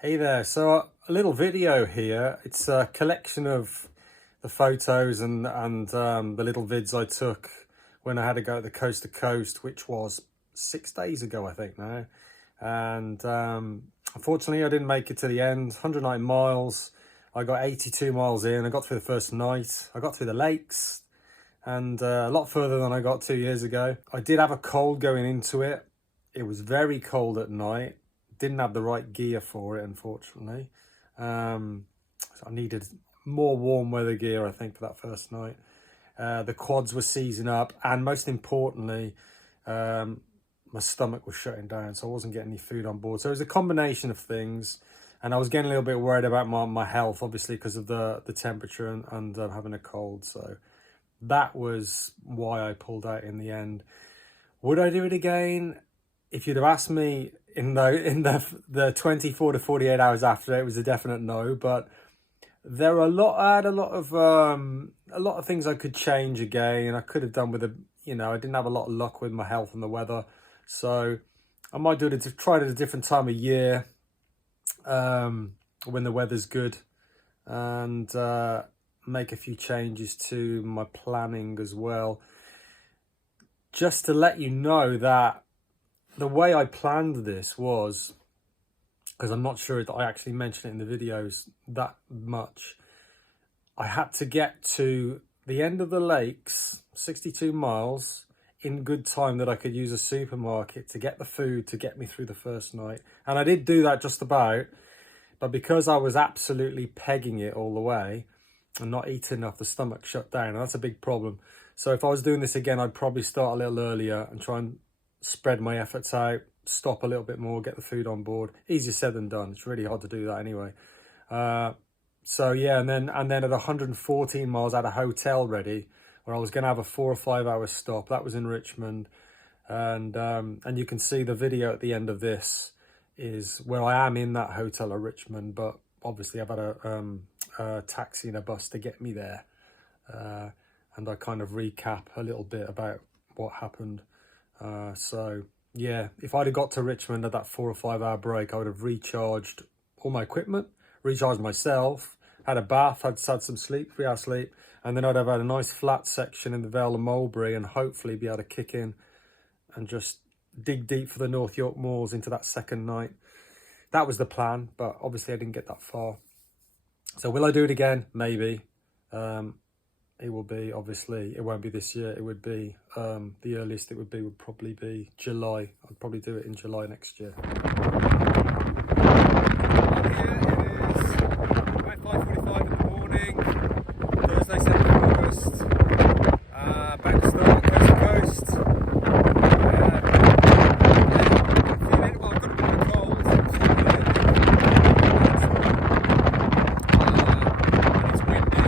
Hey there, so a little video here. It's a collection of the photos and the little vids I took when I had to go to the coast to coast, which was 6 days ago, I think now. And unfortunately, I didn't make it to the end. 109 miles. I got 82 miles in. I got through the first night. I got through the lakes and a lot further than I got 2 years ago. I did have a cold going into it. It was very cold at night. Didn't have the right gear for it, unfortunately. So I needed more warm weather gear, I think, for that first night. The quads were seizing up, and most importantly, my stomach was shutting down, so I wasn't getting any food on board. So it was a combination of things, and I was getting a little bit worried about my health, obviously, because of the temperature and having a cold. So that was why I pulled out in the end. Would I do it again? If you'd have asked me in the 24 to 48 hours after, it was a definite no. But there are I had a lot of things I could change again. I could have done with I didn't have a lot of luck with my health and the weather, so I might do it try it at a different time of year, when the weather's good, and make a few changes to my planning as well. Just to let you know that the way I planned this was, because I'm not sure that I actually mentioned it in the videos that much, I had to get to the end of the lakes, 62 miles, in good time that I could use a supermarket to get the food to get me through the first night. And I did do that just about, but because I was absolutely pegging it all the way and not eating enough, the stomach shut down, and that's a big problem. So if I was doing this again, I'd probably start a little earlier and try and spread my efforts out, stop a little bit more, get the food on board. Easier said than done. It's really hard to do that anyway. So yeah, and then at 114 miles, I had a hotel ready where I was going to have a 4 or 5 hour stop. That was in Richmond, and you can see the video at the end of this is where I am in that hotel at Richmond. But obviously, I've had a taxi and a bus to get me there, and I kind of recap a little bit about what happened. So yeah, if I'd have got to Richmond at that 4 or 5 hour break, I would have recharged all my equipment, recharged myself, had a bath, had some sleep, 3 hours sleep, and then I'd have had a nice flat section in the Vale of Mulberry and hopefully be able to kick in and just dig deep for the North Yorkshire Moors into that second night. That was the plan, but obviously I didn't get that far. So will I do it again? Maybe. It will be, obviously, it won't be this year. It would be, the earliest it would probably be July. I'd probably do it in July next year. Here it is, about 5:45 in the morning, Thursday, 7th of August. Back to start, coast to coast. I'm feeling, well, I've got a bit of a cold. It's windy.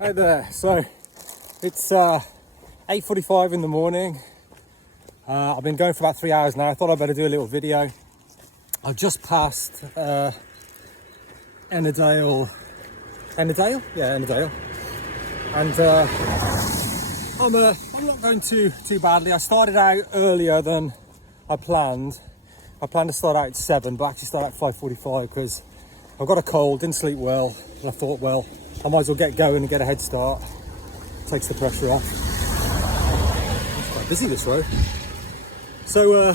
Hi there, so it's 8:45 in the morning. I've been going for about 3 hours now. I thought I'd better do a little video. I've just passed Ennerdale? Yeah, Ennerdale. And I'm not going too badly. I started out earlier than I planned. I planned to start out at 7, but I actually started at 5:45 because I've got a cold, didn't sleep well, and I thought, well, I might as well get going and get a head start. Takes the pressure off. It's quite busy this road. So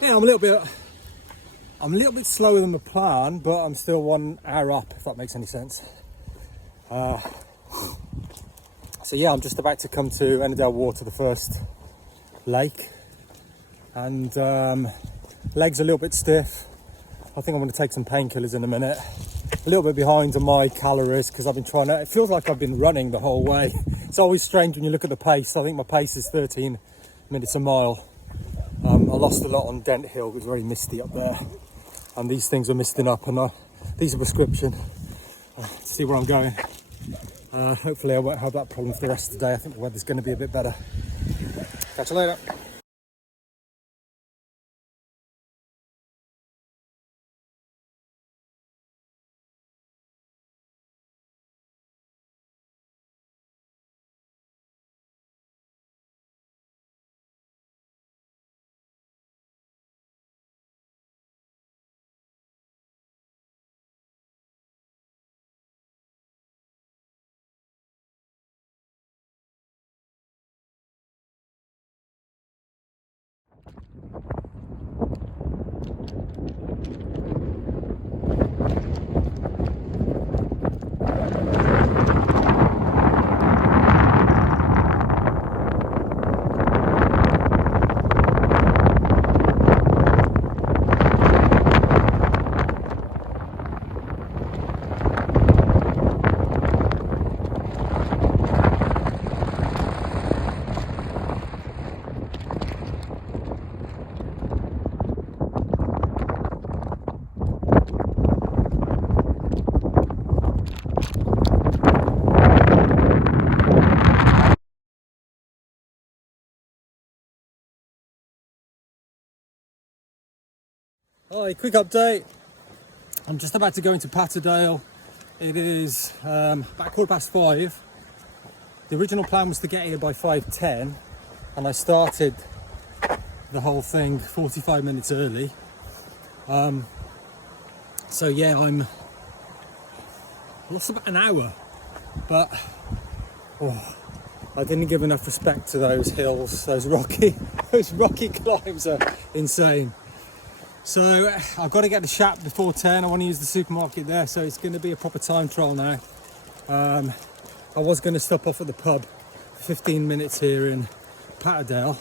yeah, I'm a little bit slower than the plan, but I'm still 1 hour up, if that makes any sense. So yeah, I'm just about to come to Ennerdale Water, the first lake, and legs a little bit stiff. I think I'm going to take some painkillers in a minute. A little bit behind on my calories because I've been trying to, it feels like I've been running the whole way. It's always strange when you look at the pace. I think my pace is 13 minutes a mile. I lost a lot on Dent Hill. It was very misty up there, and these things are misting up, and these are prescription to see where I'm going. Hopefully I won't have that problem for the rest of the day. I think the weather's going to be a bit better. Catch you later. Hi, quick update. I'm just about to go into Patterdale. It is about 5:15. The original plan was to get here by 5:10, and I started the whole thing 45 minutes early. So yeah, I'm lost about an hour, but I didn't give enough respect to those hills. Those rocky climbs are insane. So I've got to get the Shap before 10. I want to use the supermarket there, so it's going to be a proper time trial now. I was going to stop off at the pub for 15 minutes here in Patterdale.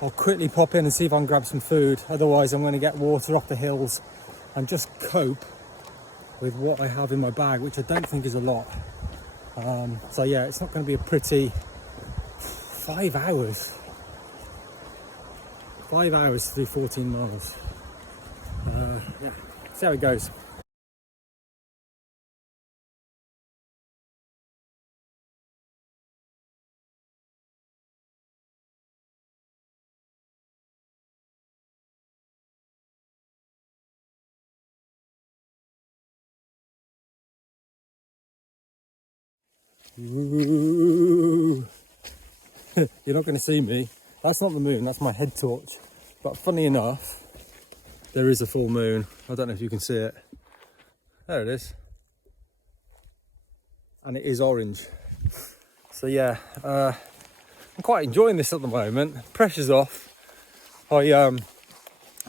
I'll quickly pop in and see if I can grab some food. Otherwise, I'm going to get water off the hills and just cope with what I have in my bag, which I don't think is a lot. So yeah, it's not going to be a pretty 5 hours. 5 hours to do 14 miles. Yeah, see how it goes. Ooh. You're not going to see me. That's not the moon, that's my head torch. But funny enough, there is a full moon. I don't know if you can see it. There it is. And it is orange. So yeah, I'm quite enjoying this at the moment. Pressure's off.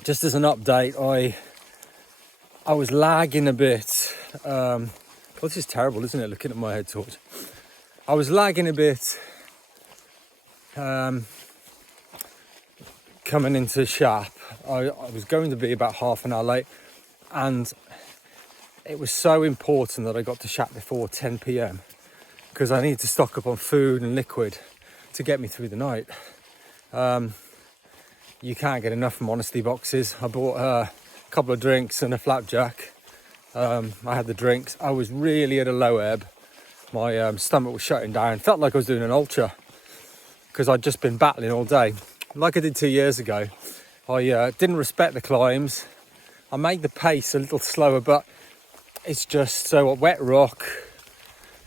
Just as an update, I was lagging a bit. Well, this is terrible, isn't it? Looking at my head torch. I was lagging a bit coming into Shap. I was going to be about half an hour late, and it was so important that I got to Shap before 10 p.m. because I needed to stock up on food and liquid to get me through the night. You can't get enough from Honesty boxes. I bought a couple of drinks and a flapjack. I had the drinks. I was really at a low ebb. My stomach was shutting down. Felt like I was doing an ultra because I'd just been battling all day. Like I did 2 years ago. I didn't respect the climbs. I made the pace a little slower, but it's just so wet rock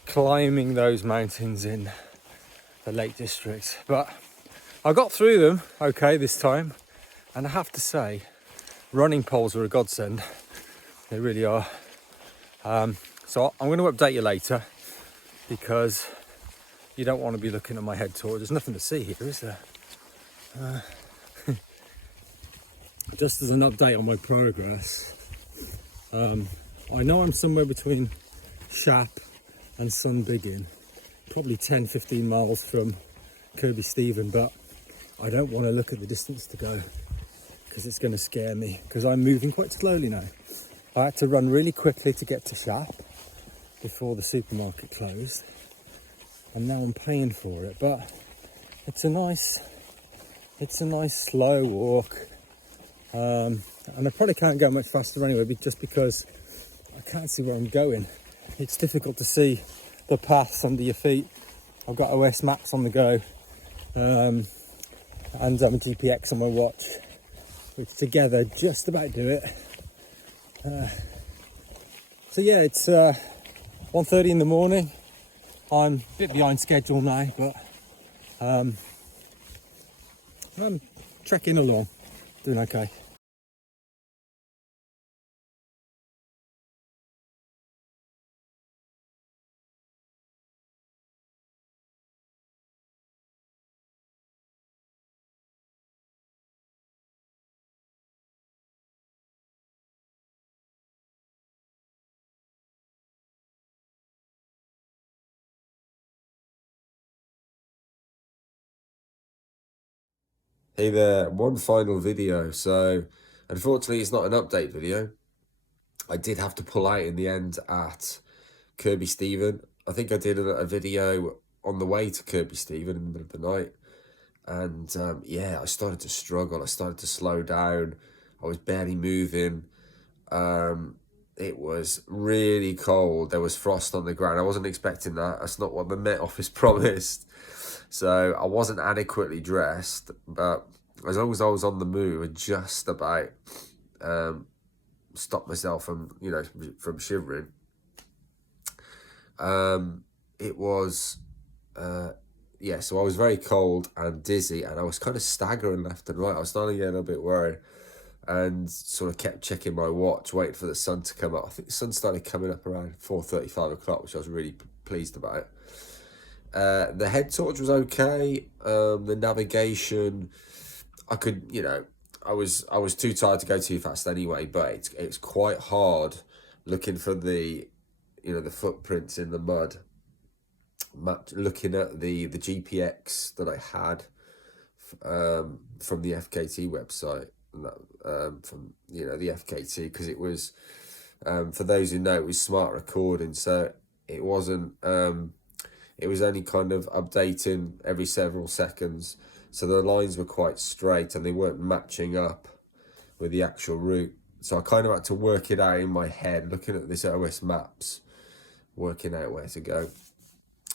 climbing those mountains in the Lake District. But I got through them okay this time, and I have to say, running poles are a godsend. They really are. So I'm going to update you later because you don't want to be looking at my head torch. There's nothing to see here, is there? Just as an update on my progress, I know I'm somewhere between Shap and Sunbiggin, probably 10-15 miles from Kirkby Stephen, but I don't want to look at the distance to go because it's going to scare me because I'm moving quite slowly now. I had to run really quickly to get to Shap before the supermarket closed, and now I'm paying for it, but it's a nice slow walk, and I probably can't go much faster anyway just because I can't see where I'm going. It's difficult to see the paths under your feet. I've got OS maps on the go, and a GPX on my watch, which together just about do it. So yeah, it's 1:30 in the morning. I'm a bit behind schedule now, but I'm trekking along, doing okay. Hey there, one final video. So, unfortunately, it's not an update video. I did have to pull out in the end at Kirkby Stephen. I think I did a video on the way to Kirkby Stephen in the middle of the night. And yeah, I started to struggle. I started to slow down. I was barely moving. It was really cold. There was frost on the ground. I wasn't expecting that. That's not what the Met Office promised. So I wasn't adequately dressed, but as long as I was on the move, I just about stopped myself from, from shivering. It was, yeah, so I was very cold and dizzy, and I was kind of staggering left and right. I was starting to get a little bit worried, and sort of kept checking my watch, waiting for the sun to come up. I think the sun started coming up around 4:30, 5 o'clock, which I was really pleased about. The head torch was okay. The navigation, I could, I was too tired to go too fast anyway. But it's quite hard looking for the, the footprints in the mud. Looking at the GPX that I had from the FKT website, and that, from the FKT, because it was, for those who know, it was smart recording, so it wasn't. It was only kind of updating every several seconds. So the lines were quite straight and they weren't matching up with the actual route. So I kind of had to work it out in my head, looking at this OS maps, working out where to go.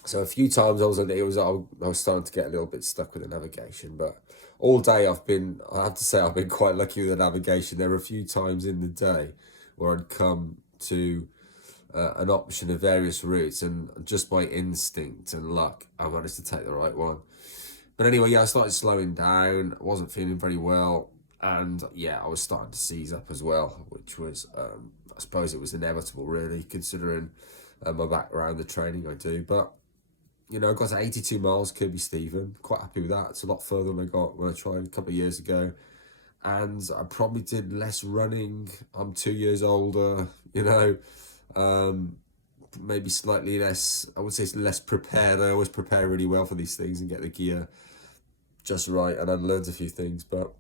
So a few times I was starting to get a little bit stuck with the navigation, but all day I have to say I've been quite lucky with the navigation. There were a few times in the day where I'd come to an option of various routes, and just by instinct and luck, I managed to take the right one. But anyway, yeah, I started slowing down. I wasn't feeling very well, and yeah, I was starting to seize up as well, which was, I suppose it was inevitable, really, considering my background, the training I do. But I got to 82 miles, Kirkby Stephen. Quite happy with that. It's a lot further than I got when I tried a couple of years ago. And I probably did less running. I'm 2 years older, maybe slightly less, I would say it's less prepared. I always prepare really well for these things and get the gear just right, and I learned a few things, but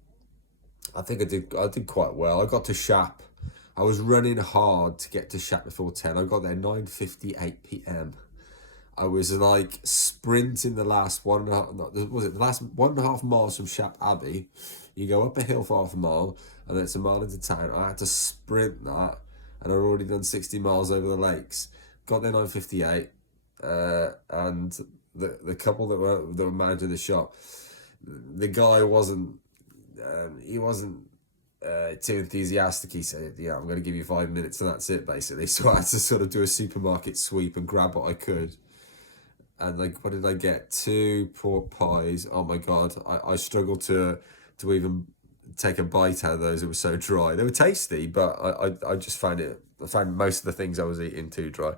I think I did quite well. I got to Shap. I was running hard to get to Shap before 10. I got there 9:58 p.m. I was like sprinting the last the last 1.5 miles from Shap Abbey. You go up a hill for half a mile, and then it's a mile into town. I had to sprint that, and I'd already done 60 miles over the lakes. Got there 9:58, and the couple that were managing the shop, the guy wasn't too enthusiastic. He said, "Yeah, I'm going to give you 5 minutes, and that's it, basically." So I had to sort of do a supermarket sweep and grab what I could. And like, what did I get? 2 pork pies. Oh my god, I struggled to even take a bite out of those. It was so dry. They were tasty, but I just found most of the things I was eating too dry.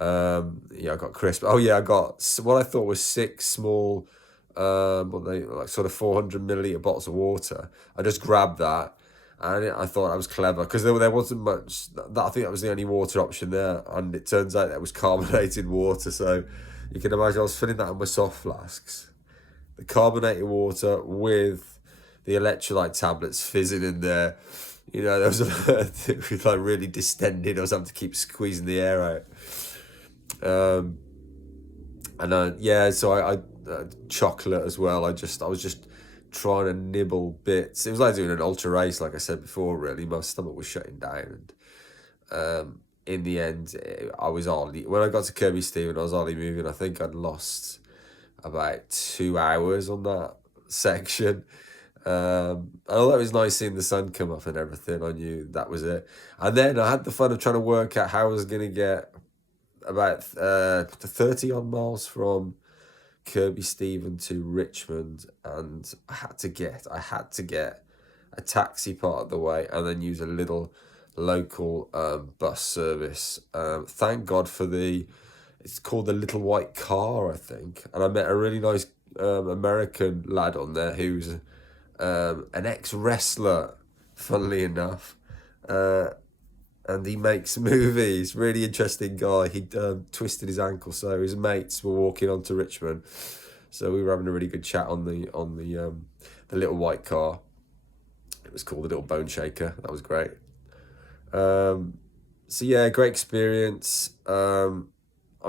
Yeah, I got crisp. Oh yeah, I got what I thought was 6 small, like sort of 400 milliliter bottles of water. I just grabbed that, and I thought I was clever, because there wasn't much. I think that was the only water option there, and it turns out that was carbonated water. So you can imagine I was filling that in my soft flasks, the carbonated water with the electrolyte tablets fizzing in there. There was it was like really distended. I was having to keep squeezing the air out. Yeah, so I chocolate as well. I was just trying to nibble bits. It was like doing an ultra race, like I said before. Really, my stomach was shutting down, and in the end, I was hardly. When I got to Kirkby Stephen, I was hardly moving. I think I'd lost about 2 hours on that section. Although it was nice seeing the sun come up and everything, I knew that was it. And then I had the fun of trying to work out how I was going to get about 30 odd miles from Kirkby Stephen to Richmond, and I had to get a taxi part of the way, and then use a little local bus service. Thank God for it's called the Little White Car, I think, and I met a really nice American lad on there who's an ex-wrestler, funnily enough, and he makes movies. Really interesting guy. He twisted his ankle, so his mates were walking on to Richmond, so we were having a really good chat on the the little white car. It was called the Little Bone Shaker. That was great. So yeah, great experience. I'm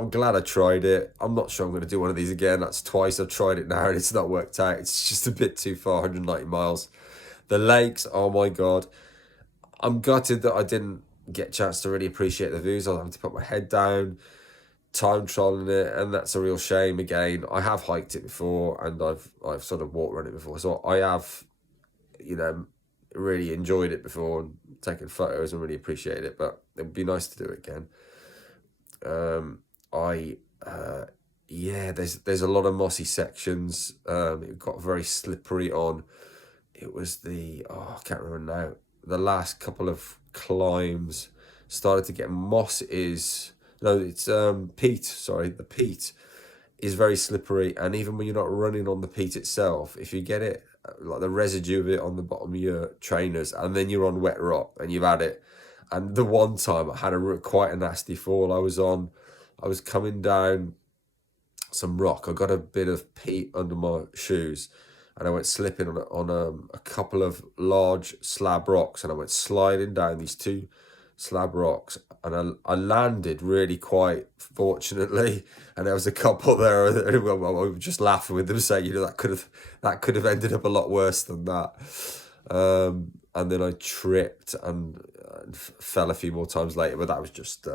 glad I tried it. I'm not sure I'm going to do one of these again. That's twice I've tried it now and it's not worked out. It's just a bit too far, 190 miles. The lakes, oh my God. I'm gutted that I didn't get a chance to really appreciate the views. I'll have to put my head down, time trialing it, and that's a real shame. Again, I have hiked it before and I've sort of walk run it before. So I have, you know, really enjoyed it before and taken photos and really appreciated it, but it would be nice to do it again. Yeah, there's a lot of mossy sections. It got very slippery on. It was I can't remember now. The last couple of climbs started to get it's peat. Sorry, the peat is very slippery, and even when you're not running on the peat itself, if you get it like the residue of it on the bottom of your trainers, and then you're on wet rock and you've had it. And the one time I had quite a nasty fall. I was coming down some rock. I got a bit of peat under my shoes, and I went slipping on a couple of large slab rocks, and I went sliding down these two slab rocks, and I landed really quite fortunately, and there was a couple there that I was just laughing with them, saying, you know, that could have ended up a lot worse than that. And then I tripped and fell a few more times later, but that was just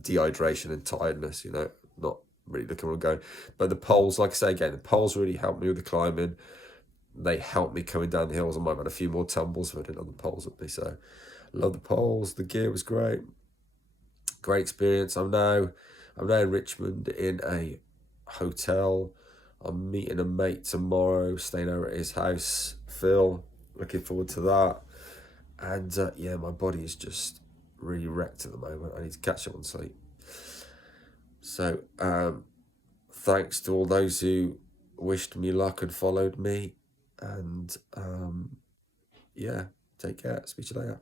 dehydration and tiredness, you know, not really looking where I'm going. But the poles, like I say again, the poles really helped me with the climbing. They helped me coming down the hills. I might have had a few more tumbles if I didn't have the poles with me. So love the poles. The gear was great. Great experience. I'm now in Richmond in a hotel. I'm meeting a mate tomorrow, staying over at his house, Phil. Looking forward to that. And yeah, my body is just really wrecked at the moment. I need to catch up on sleep. So thanks to all those who wished me luck and followed me. And yeah, take care. Speak to you later.